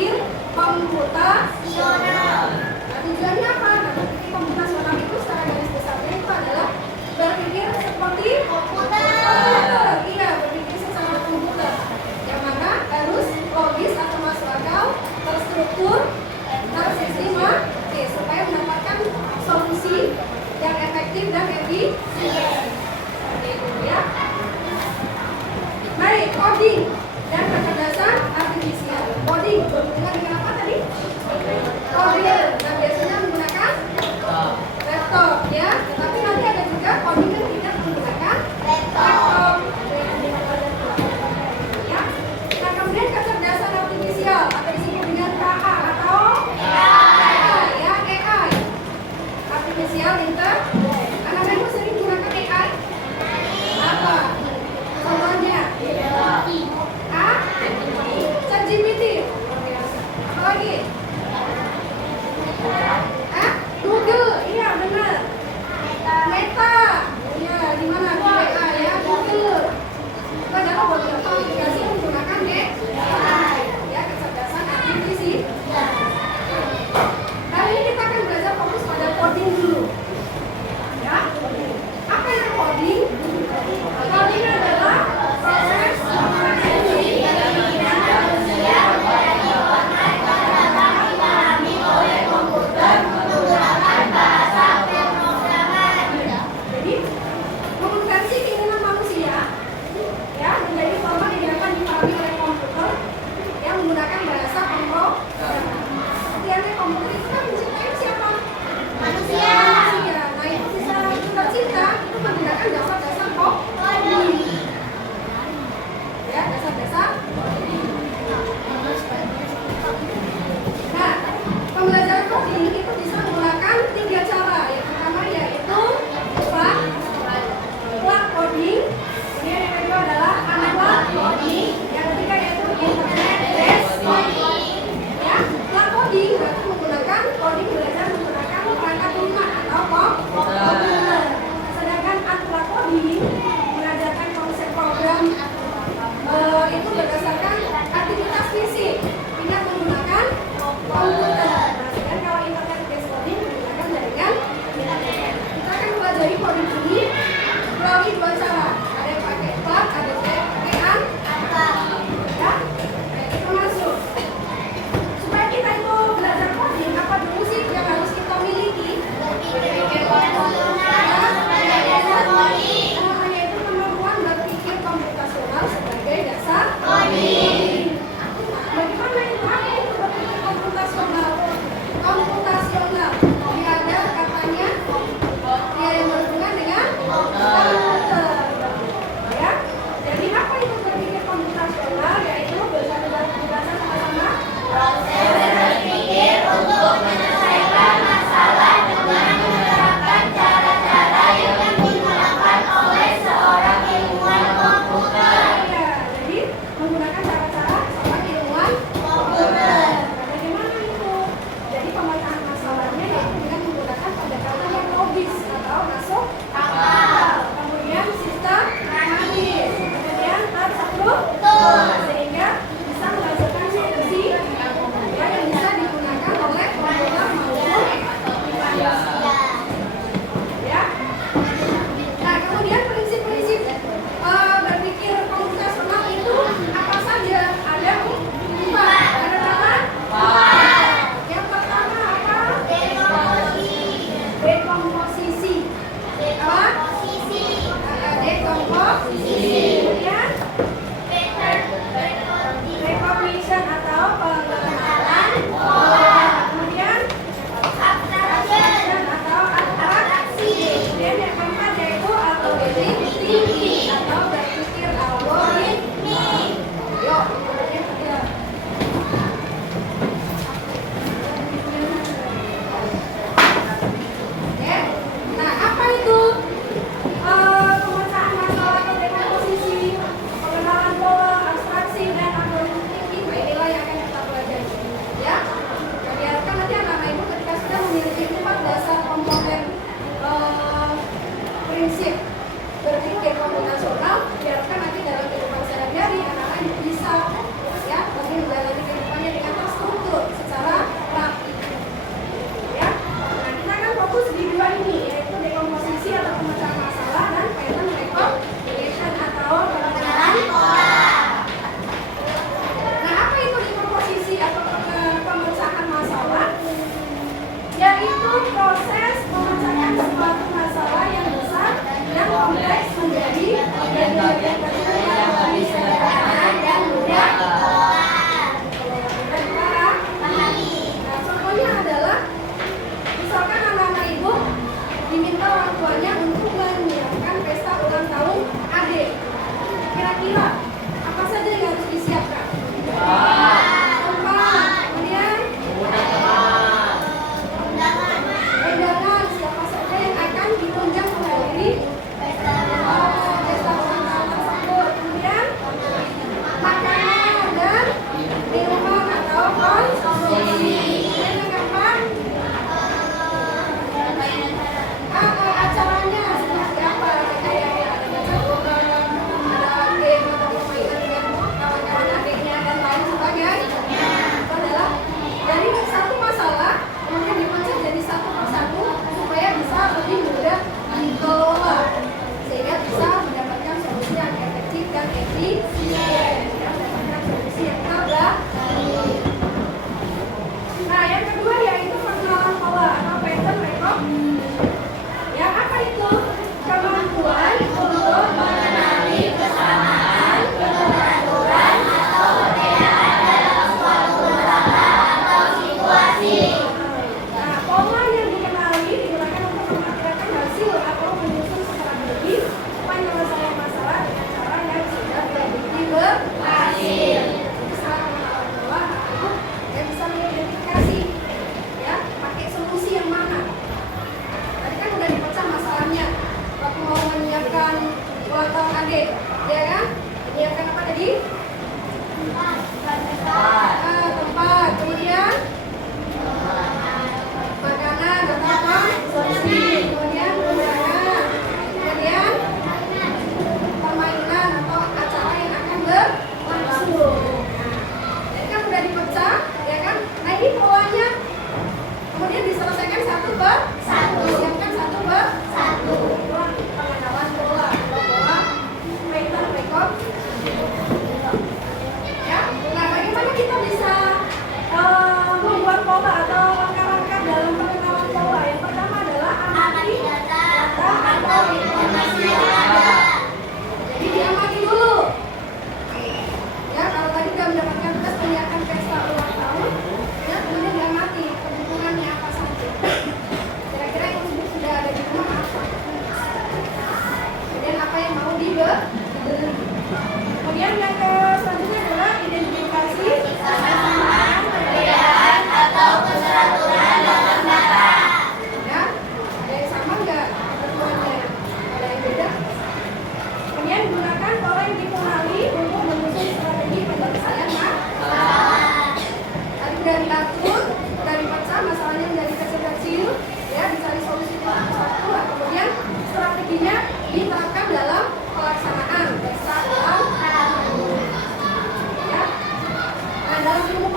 berpikir komputasional. Nah, tujuannya apa? Nah, berpikir komputasional itu secara garis besarnya itu adalah berpikir seperti komputer. Iya, berpikir secara komputer. Yang mana harus logis atau masuk akal, terstruktur, tersistematis supaya mendapatkan solusi yang efektif dan efisien. Seperti itu ya. Baik, coding dan kecerdasan artifisial. Coding berhubungan dengan apa tadi? Coding. Nah, biasanya menggunakan laptop ya. Tetapi nanti ada juga coding yang tidak menggunakan laptop. Ya. Nah, kemudian kecerdasan artifisial atau disebut dengan KA atau AI ya, AI. Artificial Intelligence. Anak-anak sering menggunakan AI? Apa? Contohnya? ChatGPT. Apa lagi? Google. Iya benar. Meta. Iya, di mana? Di WA ya, Google. Itu adalah beberapa aplikasi yang menggunakan AI. Ya, kecerdasan artifisial. Kali ini kita akan belajar fokus pada coding dulu. Ya. Apa itu coding? Coding adalah proses mengeksekusi keinginan manusia dipahami oleh komputer menggunakan bahasa pemrograman. Jadi, mengonversi keinginan manusia ya menjadi format yang dapat dipahami oleh komputer yang menggunakan bahasa pemrograman. Sebenarnya komputer itu kan menciptakan siapa? Manusia. Nah, itu bisa tercipta itu menggunakan dasar-dasar coding. Ya, dasar-dasar coding. Nah, pembelajaran coding itu bisa menggunakan 3 cara. Yang pertama yaitu plug coding. Kemudian yang kedua adalah analog coding. Yang ketiga yaitu internet based coding.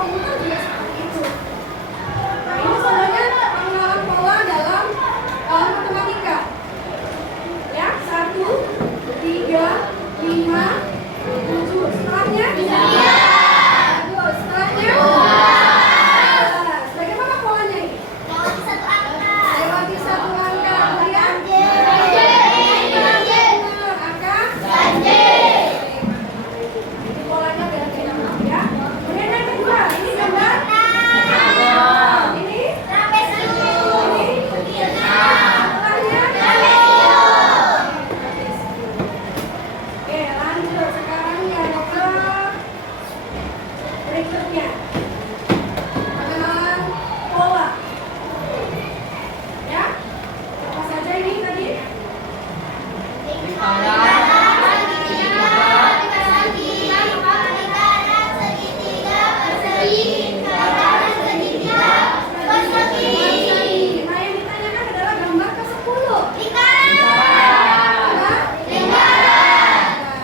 komputer juga seperti itu. Nah, ini semuanya pengenalan pola dalam matematika. Ya, 1, 3, 5, 7. Setelahnya? Bagus. Setelahnya? Bagaimana polanya ini? Lewati satu angka. Kemudian? Angka? Ini polanya beda-beda ya. Kemudian yang kedua, ini gambar? Ini? Ini? Setelahnya? Oke, lanjut. Sekarang yang ke berikutnya. Pengenalan pola. Ya? Apa saja ini tadi? Nah, yang ditanyakan adalah gambar ke-10.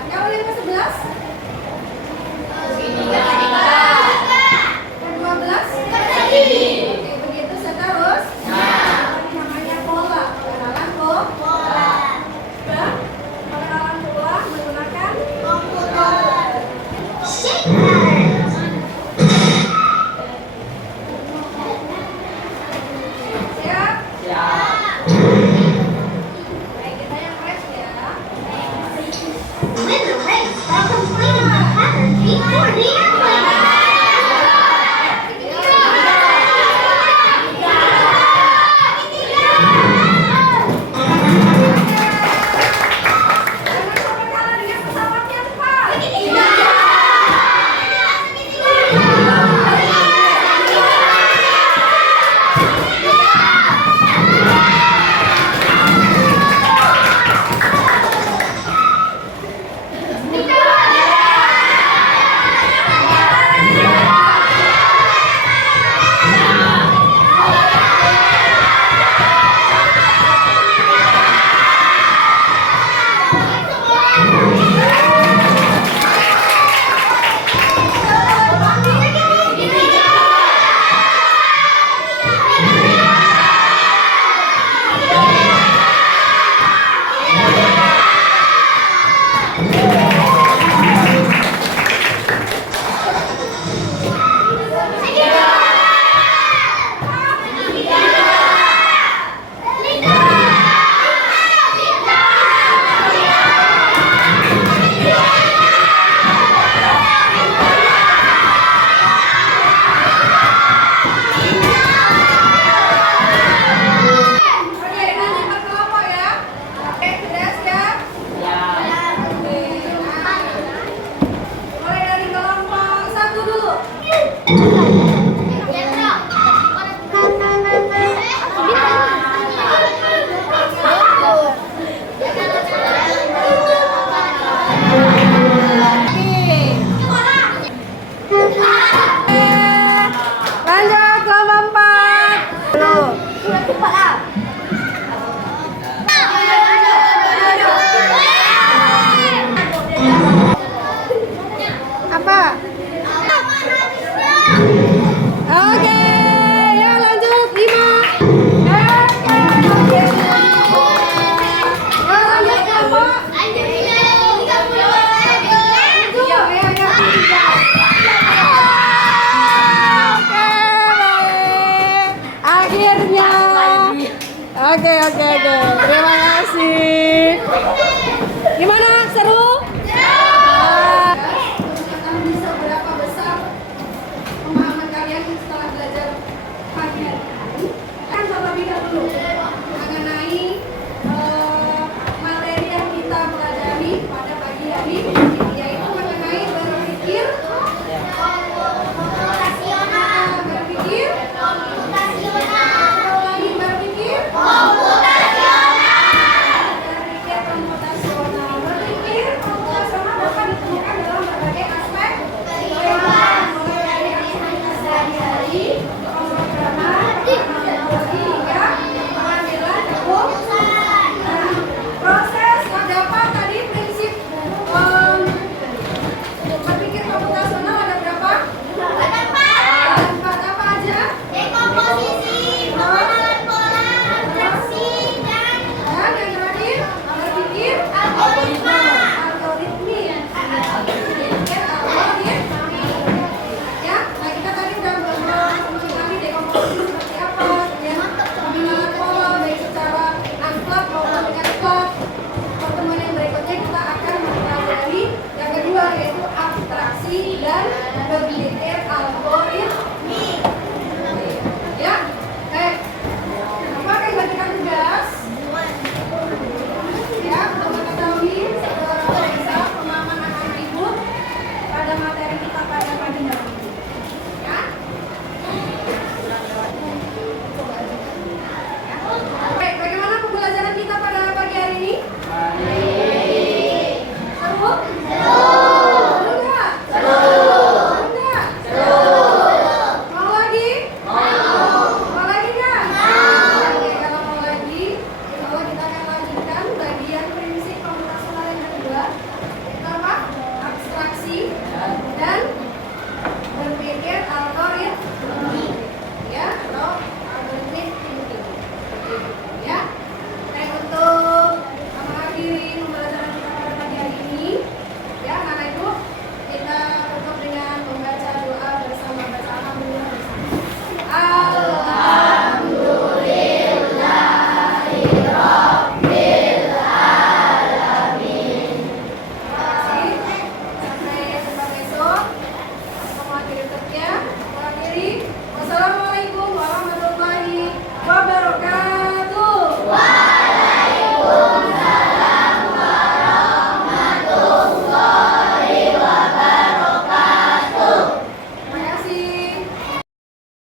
Kalau yang ke-11? Ke-12? Oke, begitu seterus. Ini namanya pola. Pengenalan pola. Ya? Pengenalan pola menggunakan komputer. Siap? Baik, kita yang fresh ya. Win the race by completing the pattern before the airplane. Jangan sampai kalah dengan pesawat yang pas. Oke, nanti berkelompok ya. Oke, sudah siap? Oke, nah. Mulai dari kelompok 1 dulu. Lanjut kelompok 4. Dulu. Apa? Oke, ya lanjut 5. Oke. Ya lanjut kelompok 7. Ya, ya. Oke, baik. Akhirnya. Oke. Terima kasih. Gimana? Seru? Akan bisa berapa besar pemahaman kalian setelah belajar pagi hari ini? Kan terlebih dahulu mengenai materi yang kita pelajari pada pagi hari ini, yaitu mengenai berpikir Berpikir